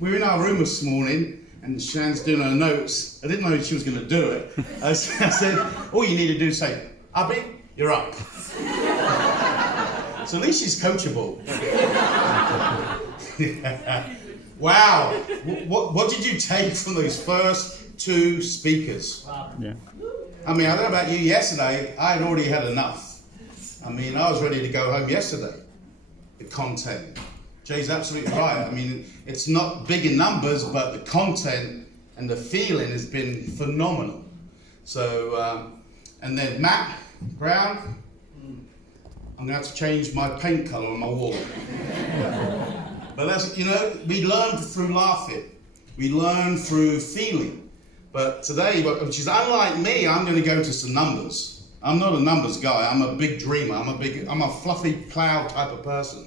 We're in our room this morning, and Shan's doing her notes. I didn't know she was going to do it. I said, all you need to do is say, Abby, you're up. So at least she's coachable. Wow. What did you take from those first two speakers? Yeah. I mean, I don't know about you, yesterday, I had already had enough. I mean, I was ready to go home yesterday. The content. Jay's absolutely right. I mean, it's not big in numbers, but the content and the feeling has been phenomenal. So, and then Matt Brown, I'm going to have to change my paint colour on my wall. But that's, you know, we learn through laughing. We learn through feeling. But today, which is unlike me, I'm going to go into some numbers. I'm not a numbers guy. I'm a big dreamer. I'm a fluffy cloud type of person.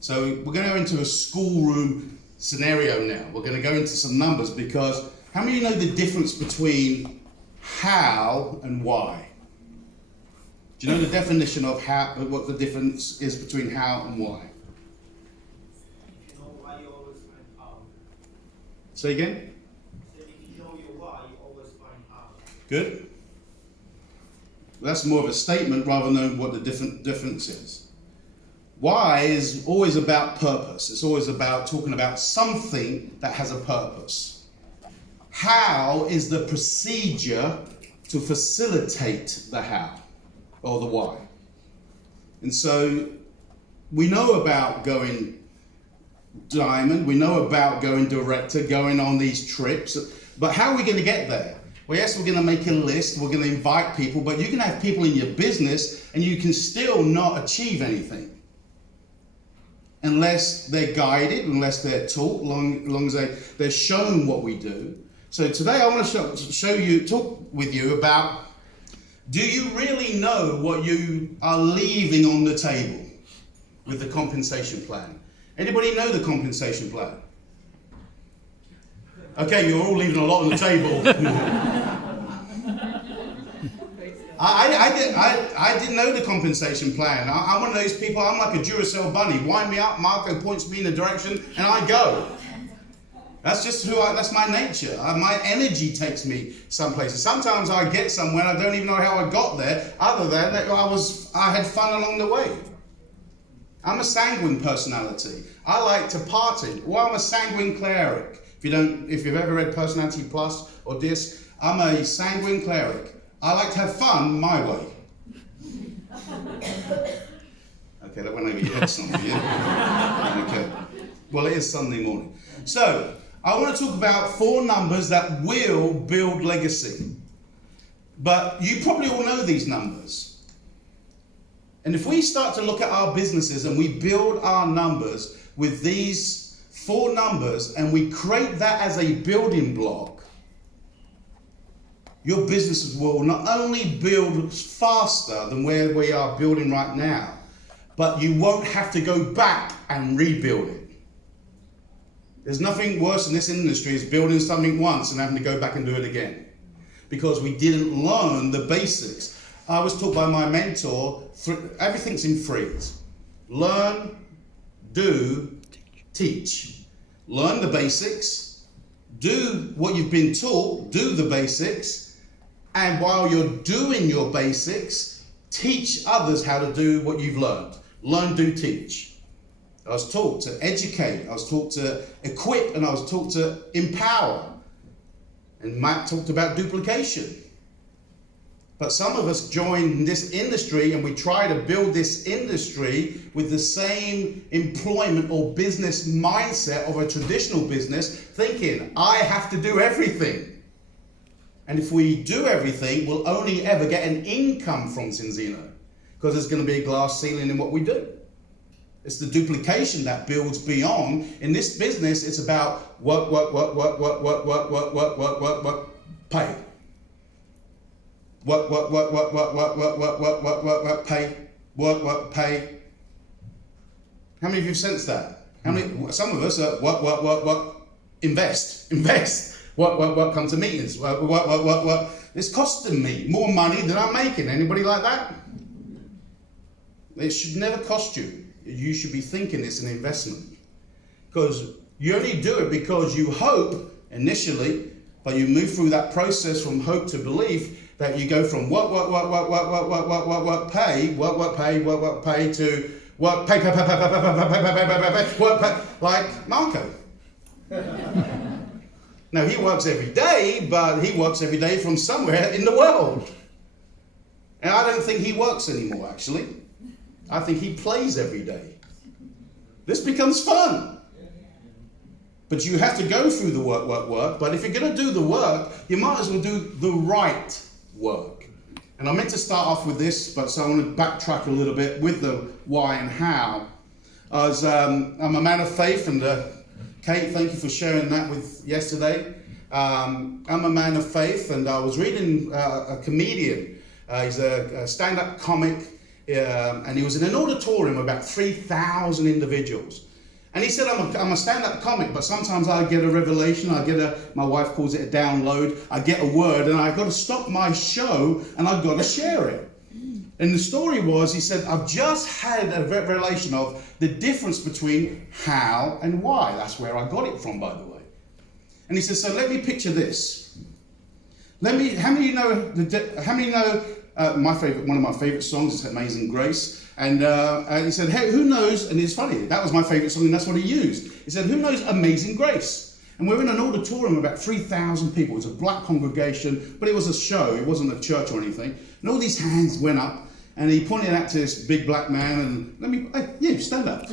So we're going to go into a schoolroom scenario now. We're going to go into some numbers because how many of you know the difference between how and why? Do you know the definition of how, what the difference is between how and why? If you know why, you always find how. Say again? So if you know your why, you always find how. Good. Well, that's more of a statement rather than what the difference is. Why is always about purpose. It's always about talking about something that has a purpose. How is the procedure to facilitate the how or the why. And so we know about going diamond, we know about going director, going on these trips, but how are we going to get there? Well, yes, we're going to make a list, we're going to invite people, but you can have people in your business and you can still not achieve anything. Unless they're guided, unless they're taught, long as they're shown what we do. So today I want to talk with you about, do you really know what you are leaving on the table with the compensation plan? Anybody know the compensation plan? Okay, you're all leaving a lot on the table. I didn't know the compensation plan. I'm one of those people, I'm like a Duracell bunny. Wind me up, Marco points me in a direction, and I go. That's just that's my nature. My energy takes me some places. Sometimes I get somewhere and I don't even know how I got there, other than that I had fun along the way. I'm a sanguine personality. I like to party. Well, I'm a sanguine cleric. If you've ever read Personality Plus or this, I'm a sanguine cleric. I like to have fun my way. Okay, that went over your head some of you. Okay. Well, it is Sunday morning. So, I want to talk about 4 numbers that will build legacy. But you probably all know these numbers. And if we start to look at our businesses and we build our numbers with these 4 numbers and we create that as a building block, your businesses will not only build faster than where we are building right now, but you won't have to go back and rebuild it. There's nothing worse in this industry is building something once and having to go back and do it again. Because we didn't learn the basics. I was taught by my mentor, everything's in threes. Learn, do, teach. Learn the basics, do what you've been taught, do the basics, and while you're doing your basics, teach others how to do what you've learned. Learn, do, teach. I was taught to educate, I was taught to equip, and I was taught to empower. And Matt talked about duplication. But some of us join this industry and we try to build this industry with the same employment or business mindset of a traditional business, thinking, I have to do everything. And if we do everything, we'll only ever get an income from Cinzino, because there's going to be a glass ceiling in what we do. It's the duplication that builds beyond. In this business, it's about work, pay. Work, pay. Work, pay. How many of you have sensed that? How many? Some of us are work, invest. Work, come to meetings. Work. It's costing me more money than I'm making. Anybody like that? It should never cost you. You should be thinking it's an investment, because you only do it because you hope initially, but you move through that process from hope to belief, that you go from work, pay to work, pay, like Marco. Now he works every day, but he works every day from somewhere in the world. And I don't think he works anymore, actually. I think he plays every day. This becomes fun. But you have to go through the work. But if you're going to do the work, you might as well do the right work. And I meant to start off with this, but so I want to backtrack a little bit with the why and how. I'm a man of faith, and Kate, thank you for sharing that with yesterday. I'm a man of faith, and I was reading a comedian. He's a stand-up comic. And he was in an auditorium of about 3,000 individuals. And he said, I'm a stand-up comic, but sometimes I get a revelation, my wife calls it a download, I get a word, and I've got to stop my show, and I've got to share it. And the story was, he said, I've just had a revelation of the difference between how and why. That's where I got it from, by the way. And he said, so let me picture this. How many know one of my favorite songs is Amazing Grace, and he said, hey, who knows, and it's funny, that was my favorite song, and that's what he used. He said, who knows Amazing Grace? And we're in an auditorium of about 3,000 people. It was a black congregation, but it was a show, it wasn't a church or anything. And all these hands went up, and he pointed out to this big black man, and hey, you, stand up.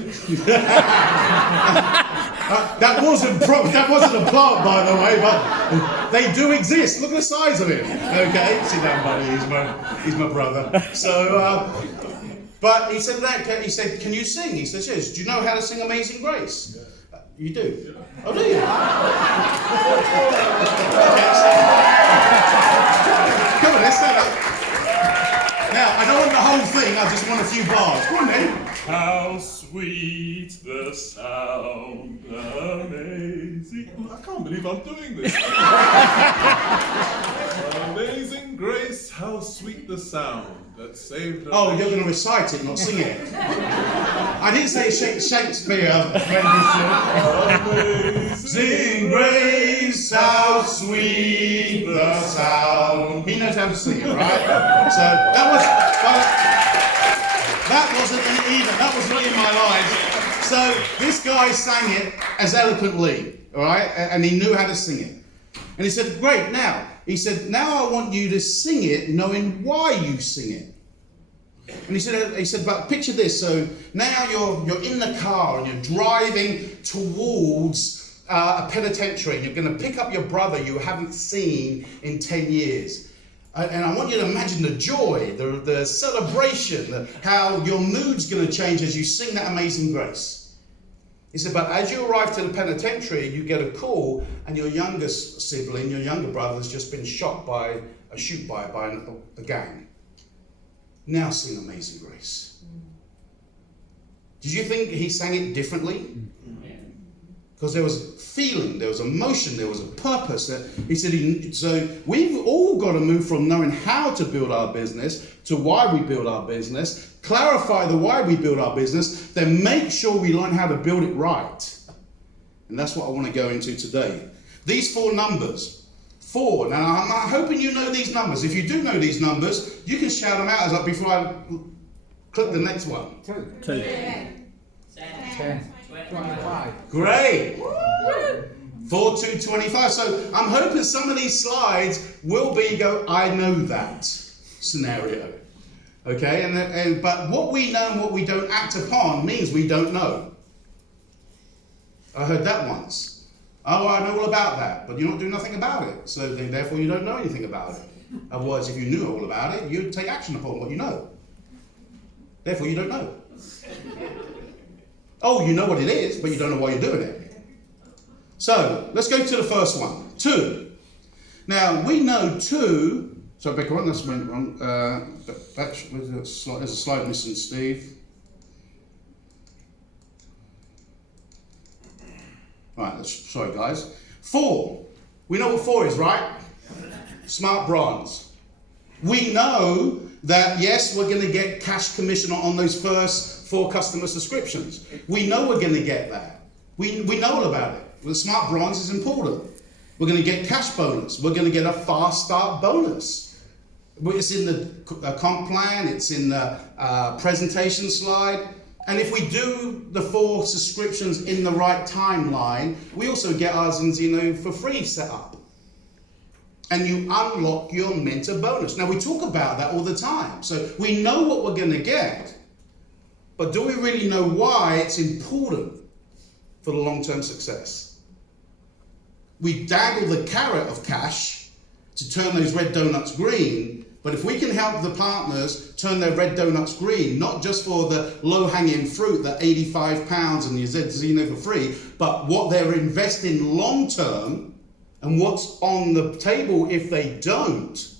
That wasn't a plant, by the way, but they do exist. Look at the size of him. Okay, sit down, buddy. He's my brother. So, but he said, can you sing? He said, yes. Do you know how to sing Amazing Grace? You do? Yeah. Oh, do you? Come on, let's stand up. Now, I don't want the whole thing, I just want a few bars. Go on then. How sweet the sound, amazing. I can't believe I'm doing this. Amazing grace, how sweet the sound that saved a Oh, you're going to recite it, not sing it. I didn't say Shakespeare. Amazing grace, how sweet the sound. He knows how to sing it, right? So that wasn't in it either. That was not in my lines. So this guy sang it as eloquently, all right? And he knew how to sing it. And he said, great, now. He said, now I want you to sing it knowing why you sing it. And he said, but picture this. So now you're in the car and you're driving towards a penitentiary. You're going to pick up your brother you haven't seen in 10 years. And I want you to imagine the joy, the celebration, how your mood's going to change as you sing that Amazing Grace. He said, but as you arrive to the penitentiary, you get a call, and your youngest sibling, your younger brother, has just been shot by a gang. Now sing Amazing Grace. Did you think he sang it differently? Because there was feeling, there was emotion, there was a purpose. He said, so we've all got to move from knowing how to build our business to why we build our business, clarify the why we build our business, then make sure we learn how to build it right. And that's what I want to go into today. These 4 numbers. 4. Now, I'm hoping you know these numbers. If you do know these numbers, you can shout them out before I click the next one. 2. 10. 25. Great. 4, 2, 25. So I'm hoping some of these slides will I know that scenario. Okay, but what we know and what we don't act upon means we don't know. I heard that once. Oh, I know all about that, but you don't do nothing about it. So then, therefore, you don't know anything about it. Otherwise, if you knew all about it, you'd take action upon what you know. Therefore, you don't know. Oh, you know what it is, but you don't know why you're doing it. So let's go to the first one, 2. Now we know 2. So back one, that's went wrong. There's a slide missing, Steve. Right, sorry guys. 4. We know what 4 is, right? Smart bronze. We know that yes, we're going to get cash commission on those first 4 customer subscriptions. We know we're going to get that. We know all about it. The smart bronze is important. We're going to get cash bonus. We're going to get a fast start bonus. It's in the comp plan. It's in the presentation slide. And if we do the 4 subscriptions in the right timeline, we also get our Zinzino for free set up. And you unlock your mentor bonus. Now we talk about that all the time. So we know what we're going to get, but do we really know why it's important for the long-term success? We dangle the carrot of cash to turn those red donuts green, but if we can help the partners turn their red donuts green, not just for the low-hanging fruit, the £85 and the Zinzino for free, but what they're investing long-term and what's on the table if they don't,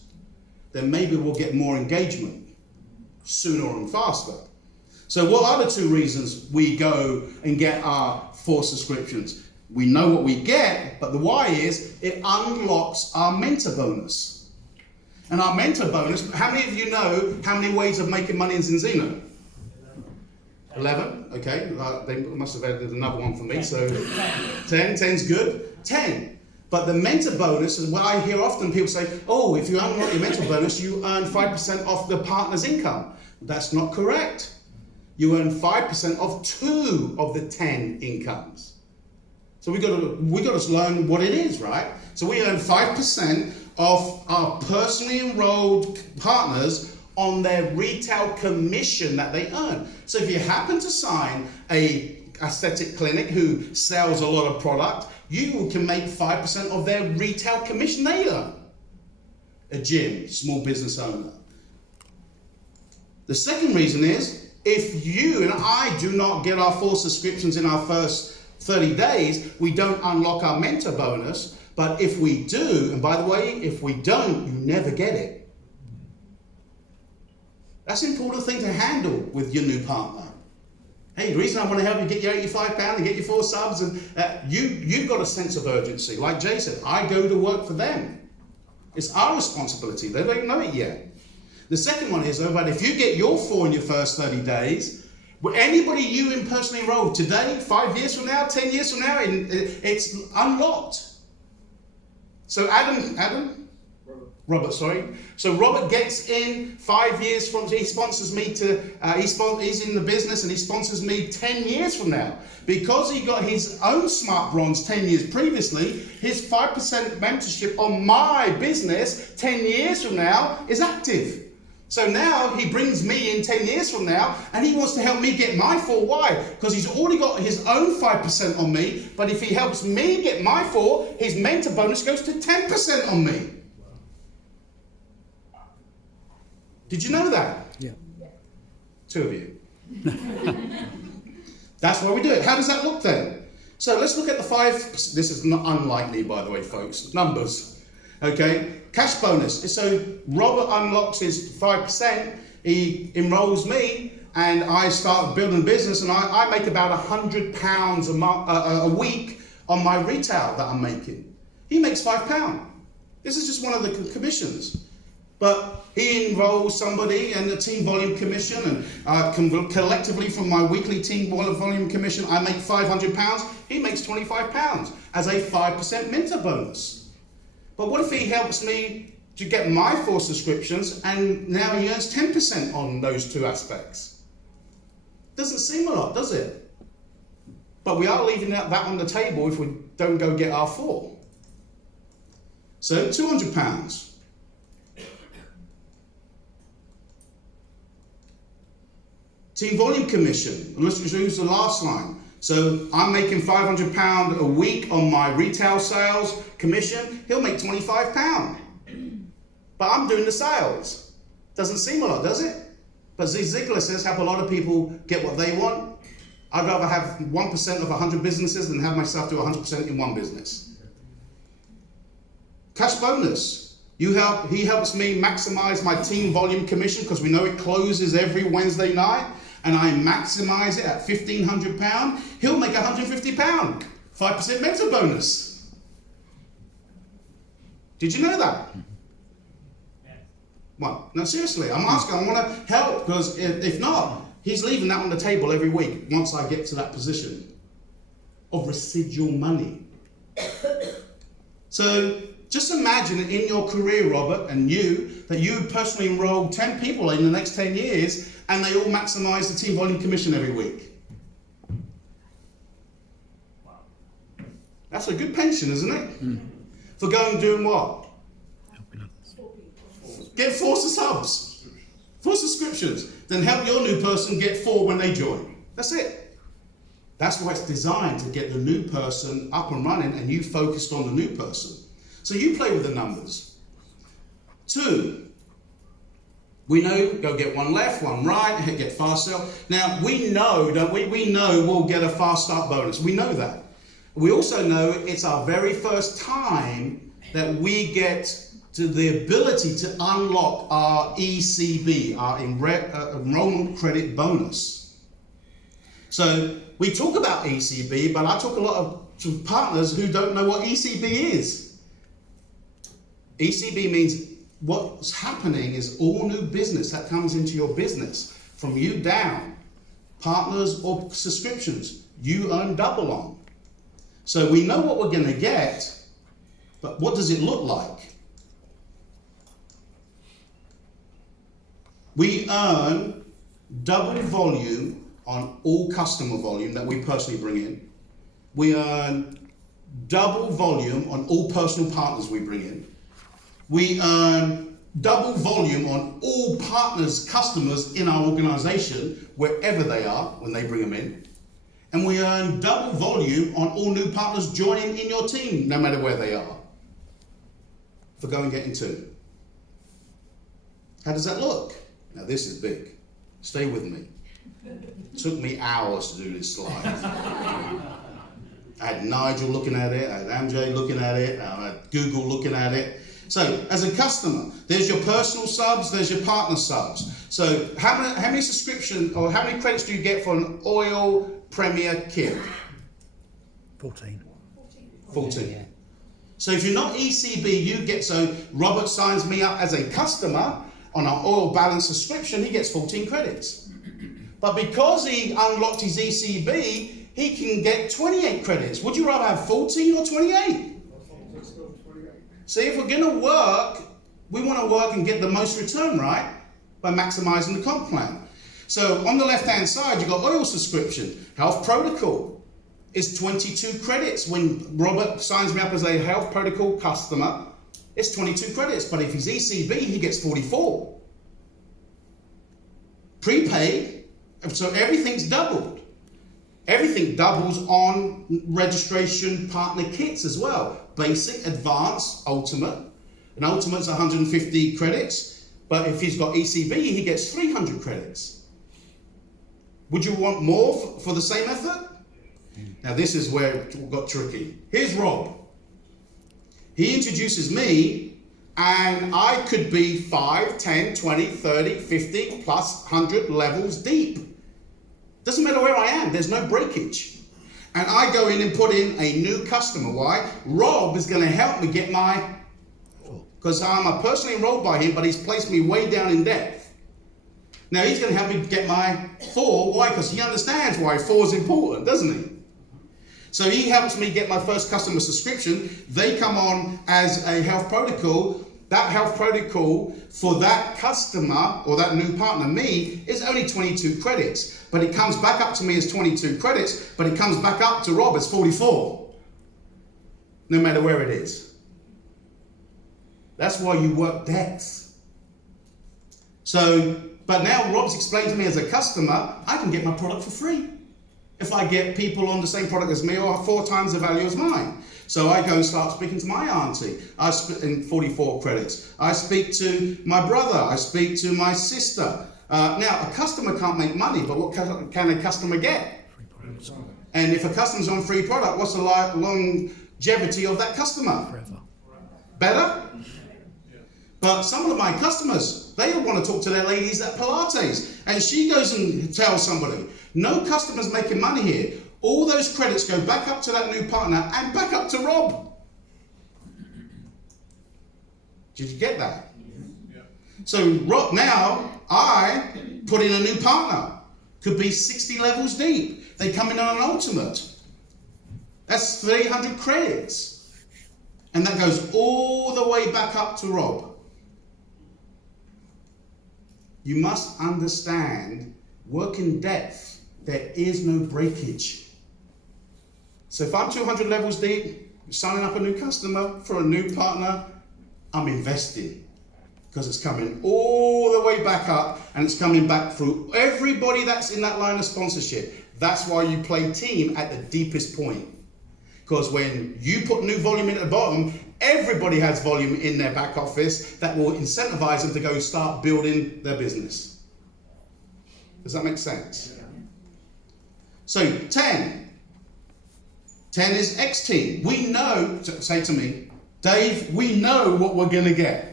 then maybe we'll get more engagement sooner and faster. So what are the 2 reasons we go and get our 4 subscriptions? We know what we get, but the why is it unlocks our mentor bonus. And our mentor bonus, how many of you know how many ways of making money in Zinzino? 11, okay. They must have added another one for me, so 10, 10's good. 10. But the mentor bonus is what I hear often people say, oh, if you unlock your mentor bonus, you earn 5% off the partner's income. That's not correct. You earn 5% of 2 of the 10 incomes. So we got to learn what it is, right? So we earn 5% of our personally enrolled partners on their retail commission that they earn. So if you happen to sign a aesthetic clinic who sells a lot of product, you can make 5% of their retail commission they earn. A gym, small business owner. The second reason is, if you and I do not get our 4 subscriptions in our first 30 days, we don't unlock our mentor bonus. But if we do, and by the way, if we don't, you never get it. That's an important thing to handle with your new partner. Hey, the reason I want to help you get your £85 and get your 4 subs, and you've got a sense of urgency. Like Jay said, I go to work for them. It's our responsibility. They don't know it yet. The second one is, though, but if you get your 4 in your first 30 days, anybody you in personally enrolled today, 5 years from now, 10 years from now, it's unlocked. So Robert, sorry. So Robert gets in 5 years from, he sponsors me to, he's in the business and he sponsors me 10 years from now. Because he got his own Smart Bronze 10 years previously, his 5% mentorship on my business 10 years from now is active. So now he brings me in 10 years from now and he wants to help me get my 4. Why? Because he's already got his own 5% on me, but if he helps me get my 4, his mentor bonus goes to 10% on me. Did you know that? Yeah. 2 of you. That's why we do it. How does that look then? So let's look at the 5. This is not unlikely, by the way, folks. Numbers. Okay. Cash bonus. So Robert unlocks his 5%. He enrolls me, and I start building a business, and I make about £100 a week on my retail that I'm making. He makes £5. This is just one of the commissions. But he enrolls somebody and the team volume commission, and collectively from my weekly team volume commission, I make £500. He makes £25 as a 5% mentor bonus. But what if he helps me to get my 4 subscriptions and now he earns 10% on those 2 aspects? Doesn't seem a lot, does it? But we are leaving that on the table if we don't go get our 4. So £200. Team volume commission, and let's use the last line. So I'm making £500 a week on my retail sales commission. He'll make £25. But I'm doing the sales. Doesn't seem a lot, does it? But Zig Ziglar says, help a lot of people get what they want. I'd rather have 1% of 100 businesses than have myself do 100% in one business. Cash bonus. He helps me maximize my team volume commission because we know it closes every Wednesday night, and I maximize it at £1,500. He'll make £150. 5% mentor bonus. Did you know that? Well, no, seriously, I'm asking, I want to help, because if not, he's leaving that on the table every week once I get to that position of residual money. So just imagine in your career, Robert, and that you personally enroll 10 people in the next 10 years and they all maximize the team volume commission every week. That's a good pension, isn't it? For going and doing what? Get 4 subs, 4 subscriptions, then help your new person get 4 when they join. That's it. That's why it's designed, to get the new person up and running and you focused on the new person. So you play with the numbers. 2, we know, go get 1 left, 1 right, get fast sell. Now we know, don't we? We know we'll get a fast start bonus. We know that. We also know it's our very first time that we get to the ability to unlock our ECB, our enrollment credit bonus. So we talk about ECB, but I talk a lot to partners who don't know what ECB is. ECB means what's happening is all new business that comes into your business, from you down, partners or subscriptions, you earn double on. So we know what we're going to get, but what does it look like? We earn double volume on all customer volume that we personally bring in. We earn double volume on all personal partners we bring in. We earn double volume on all partners, customers in our organization, wherever they are, when they bring them in. And we earn double volume on all new partners joining in your team, no matter where they are, for going and getting 2. How does that look? Now this is big. Stay with me. It took me hours to do this slide. I had Nigel looking at it, I had MJ looking at it, I had Google looking at it. So as a customer, there's your personal subs, there's your partner subs. So how many subscriptions, or how many credits do you get for an oil Premier kit? 14. 14. Yeah. So if you're not ECB, you get, so Robert signs me up as a customer on our oil balance subscription, he gets 14 credits. But because he unlocked his ECB, he can get 28 credits. Would you rather have 14 or 28? See, if we're going to work, we want to work and get the most return, right? By maximizing the comp plan. So on the left-hand side, you've got oil subscription. Health Protocol is 22 credits. When Robert signs me up as a Health Protocol customer, it's 22 credits. But if he's ECB, he gets 44. Prepaid, so everything's doubled. Everything doubles on registration partner kits as well. Basic, advanced, ultimate. And ultimate's 150 credits, but if he's got ECB, he gets 300 credits. Would you want more for the same effort? Now this is where it got tricky. Here's Rob. He introduces me, and I could be 5, 10, 20, 30, 50, plus 100 levels deep. Doesn't matter where I am, there's no breakage. And I go in and put in a new customer. Why? Rob is going to help me get my, because I'm personally enrolled by him, but he's placed me way down in depth. Now he's going to help me get my 4. Why? Because he understands why 4 is important, doesn't he? So he helps me get my first customer subscription. They come on as a health protocol. That health protocol for that customer or that new partner, me, is only 22 credits. But it comes back up to me as 22 credits, but it comes back up to Rob as 44. No matter where it is. That's why you work depth. So, but now Rob's explained to me as a customer, I can get my product for free. If I get people on the same product as me or 4 times the value as mine. So I go and start speaking to my auntie. I speak in 44 credits. I speak to my brother. I speak to my sister. Now, a customer can't make money, but what can a customer get? And if a customer's on free product, what's the longevity of that customer? Forever. Better? But some of my customers, they want to talk to their ladies at Pilates, and she goes and tells somebody, no customer's making money here. All those credits go back up to that new partner and back up to Rob. Did you get that? Yeah. So Rob, now I put in a new partner. Could be 60 levels deep. They come in on an ultimate. That's 300 credits. And that goes all the way back up to Rob. You must understand, work in depth, there is no breakage. So if I'm 200 levels deep, signing up a new customer for a new partner, I'm investing. Because it's coming all the way back up, and it's coming back through everybody that's in that line of sponsorship. That's why you play team at the deepest point. Because when you put new volume in at the bottom, everybody has volume in their back office that will incentivize them to go start building their business. Does that make sense? So 10. 10 is X team. We know, say to me, Dave, we know what we're going to get.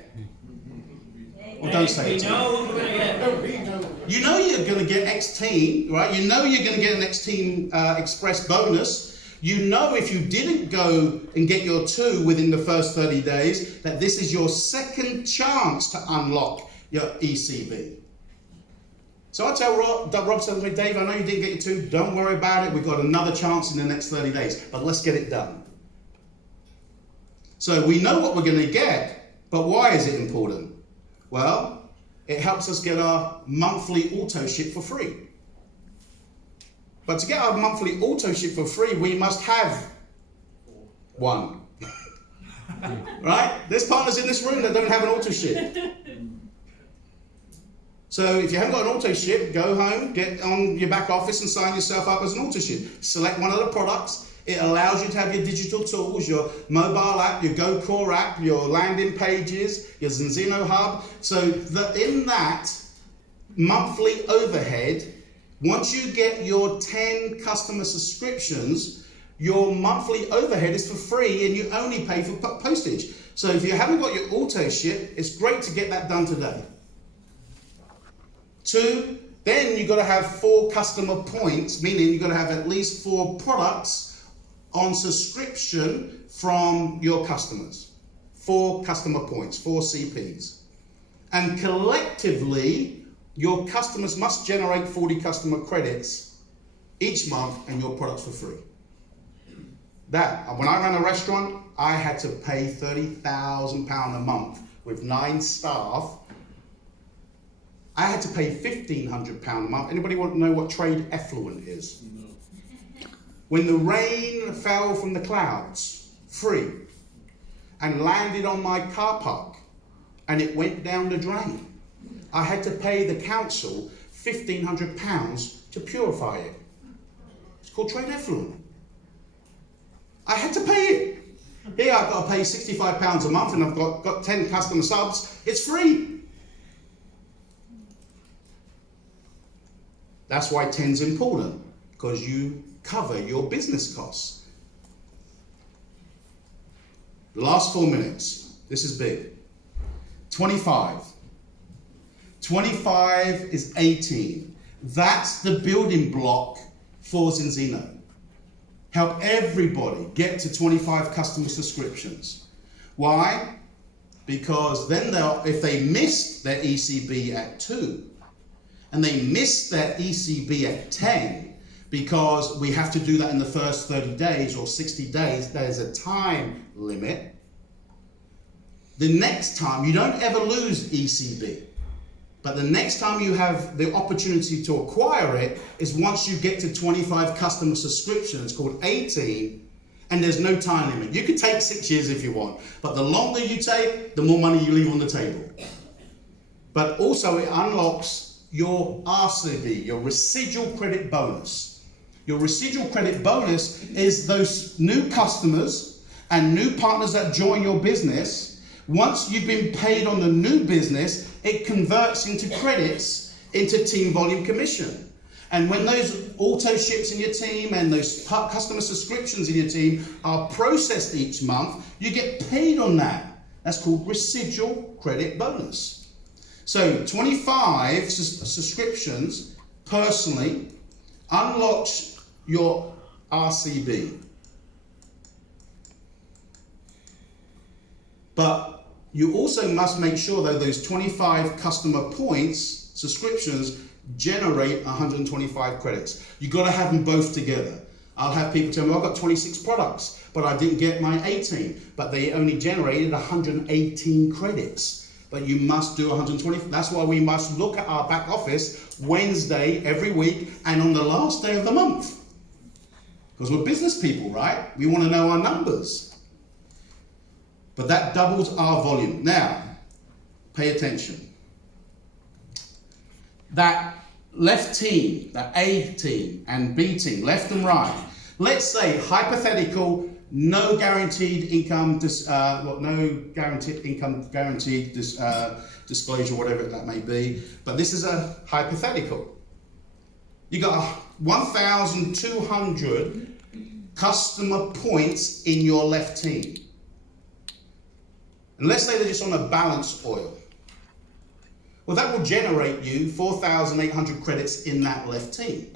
Well, don't say it. We know what we're going to get. You know you're going to get X team, right? You know you're going to get an X team express bonus. You know if you didn't go and get your 2 within the first 30 days, that this is your second chance to unlock your ECB. So I tell Rob said to me, Dave, I know you didn't get your 2. Don't worry about it. We've got another chance in the next 30 days, but let's get it done. So we know what we're going to get, but why is it important? Well, it helps us get our monthly auto ship for free. But to get our monthly auto ship for free, we must have 1. Right? There's partners in this room that don't have an auto ship. So if you haven't got an auto ship, go home, get on your back office and sign yourself up as an auto ship. Select one of the products. It allows you to have your digital tools, your mobile app, your GoCore app, your landing pages, your Zinzino hub. So in that monthly overhead, once you get your 10 customer subscriptions, your monthly overhead is for free and you only pay for postage. So if you haven't got your auto ship, it's great to get that done today. 2, then you've got to have 4 customer points, meaning you've got to have at least 4 products on subscription from your customers. 4 customer points, 4 CPs. And collectively, your customers must generate 40 customer credits each month and your products for free. When I ran a restaurant, I had to pay £30,000 a month with 9 staff. I had to pay £1,500 a month. Anybody want to know what trade effluent is? No. When the rain fell from the clouds, free, and landed on my car park, and it went down the drain, I had to pay the council £1,500 to purify it. It's called trade effluent. I had to pay it. Here I've got to pay £65 a month and I've got 10 customer subs. It's free. That's why 10's important, because you cover your business costs. The last 4 minutes. This is big. 25. 25 is 18. That's the building block for Zinzino. Help everybody get to 25 customer subscriptions. Why? Because then if they missed their ECB at 2, and they missed their ECB at 10, because we have to do that in the first 30 days or 60 days, there's a time limit. The next time, you don't ever lose ECB. But the next time you have the opportunity to acquire it is once you get to 25 customer subscriptions, called 18, and there's no time limit. You could take 6 years if you want, but the longer you take, the more money you leave on the table. But also it unlocks your RCB, your residual credit bonus. Your residual credit bonus is those new customers and new partners that join your business. Once you've been paid on the new business, it converts into credits into team volume commission. And when those auto ships in your team and those customer subscriptions in your team are processed each month, you get paid on that. That's called residual credit bonus. So 25 subscriptions personally unlocks your RCB. But you also must make sure that those 25 customer points, subscriptions, generate 125 credits. You've got to have them both together. I'll have people tell me, I've got 26 products, but I didn't get my 18, but they only generated 118 credits. But you must do 120. That's why we must look at our back office Wednesday every week and on the last day of the month. Because we're business people, right? We want to know our numbers. But that doubles our volume. Now, pay attention. That left team, that A team and B team, left and right. Let's say hypothetical, no guaranteed income, disclosure, whatever that may be. But this is a hypothetical. You got 1,200 customer points in your left team. And let's say they're just on a balance oil. Well, that will generate you 4,800 credits in that left team.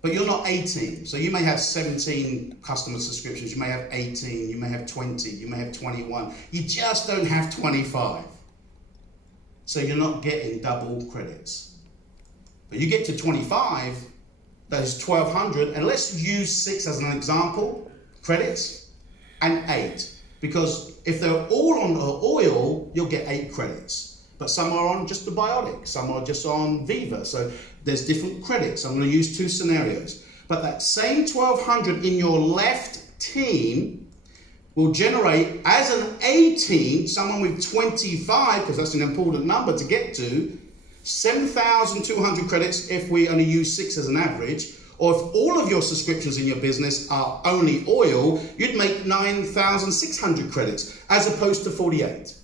But you're not 18. So you may have 17 customer subscriptions, you may have 18, you may have 20, you may have 21. You just don't have 25. So you're not getting double credits. But you get to 25, that is 1,200, and let's use 6 as an example, credits, and 8. Because if they're all on oil, you'll get 8 credits. But some are on just the biotic, some are just on Viva. So there's different credits. I'm going to use 2 scenarios. But that same 1,200 in your left team will generate, as an A team, someone with 25, because that's an important number to get to, 7,200 credits if we only use 6 as an average. Or if all of your subscriptions in your business are only oil, you'd make 9,600 credits as opposed to 48.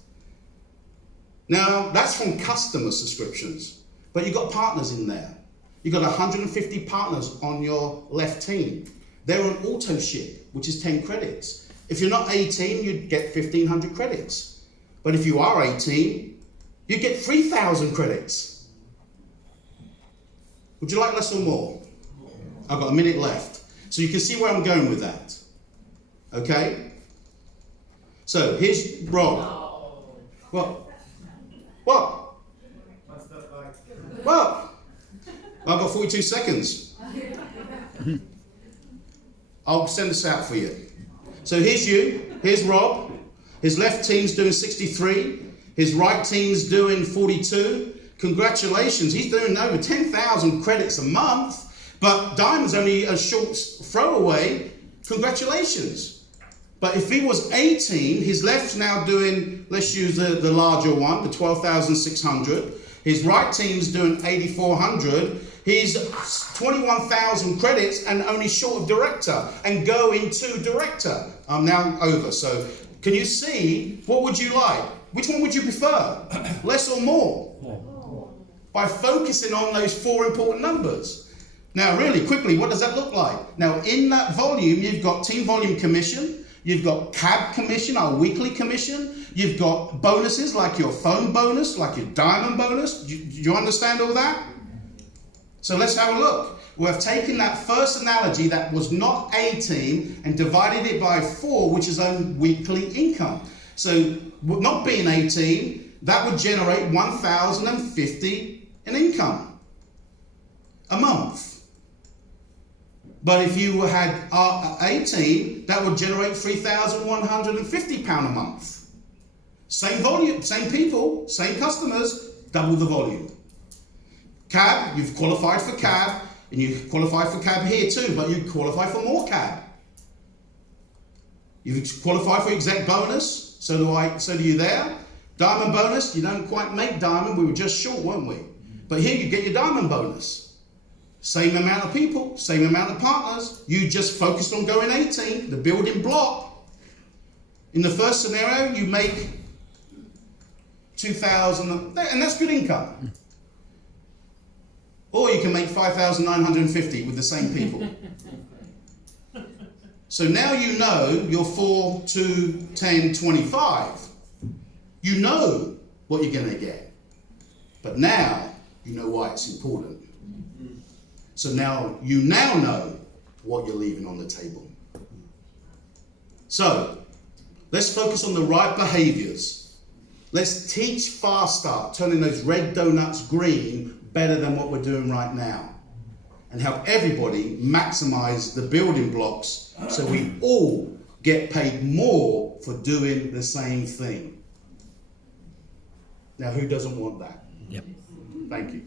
Now, that's from customer subscriptions, but you've got partners in there. You've got 150 partners on your left team. They're on auto ship, which is 10 credits. If you're not 18, you'd get 1,500 credits. But if you are 18, you get 3,000 credits. Would you like less or more? I've got a minute left. So you can see where I'm going with that. Okay? So here's Rob. What? What? What? I've got 42 seconds. I'll send this out for you. So here's you. Here's Rob. His left team's doing 63. His right team's doing 42. Congratulations. He's doing over 10,000 credits a month. But Diamond's only a short throwaway. Congratulations. But if he was 18, his left's now doing, let's use the larger one, the 12,600. His right team's doing 8,400. He's 21,000 credits and only short of director and go into director. I'm now over. So can you see, what would you like? Which one would you prefer? Less or more? By focusing on those 4 important numbers. Now, really quickly, what does that look like? Now, in that volume, you've got team volume commission, you've got cab commission, our weekly commission, you've got bonuses like your phone bonus, like your diamond bonus. Do you understand all that? So let's have a look. We've taken that first analogy that was not a team and divided it by 4, which is own weekly income. So not being a team, that would generate 1,050 in income a month. But if you had a team, that would generate £3,150 a month. Same volume, same people, same customers, double the volume. Cab, you've qualified for cab, and you qualify for cab here too, but you qualify for more cab. You've qualified for exec bonus, so do you there. Diamond bonus, you don't quite make diamond, we were just short, weren't we? But here you get your diamond bonus. Same amount of people, same amount of partners. You just focused on going 18, the building block. In the first scenario, you make 2,000, and that's good income. Or you can make 5,950 with the same people. So now you know your 4, 2, 10, 25. You know what you're going to get. But now you know why it's important. So now you know what you're leaving on the table. So let's focus on the right behaviors. Let's teach Fast Start, turning those red donuts green, better than what we're doing right now. And help everybody maximize the building blocks so we all get paid more for doing the same thing. Now, who doesn't want that? Yep. Thank you.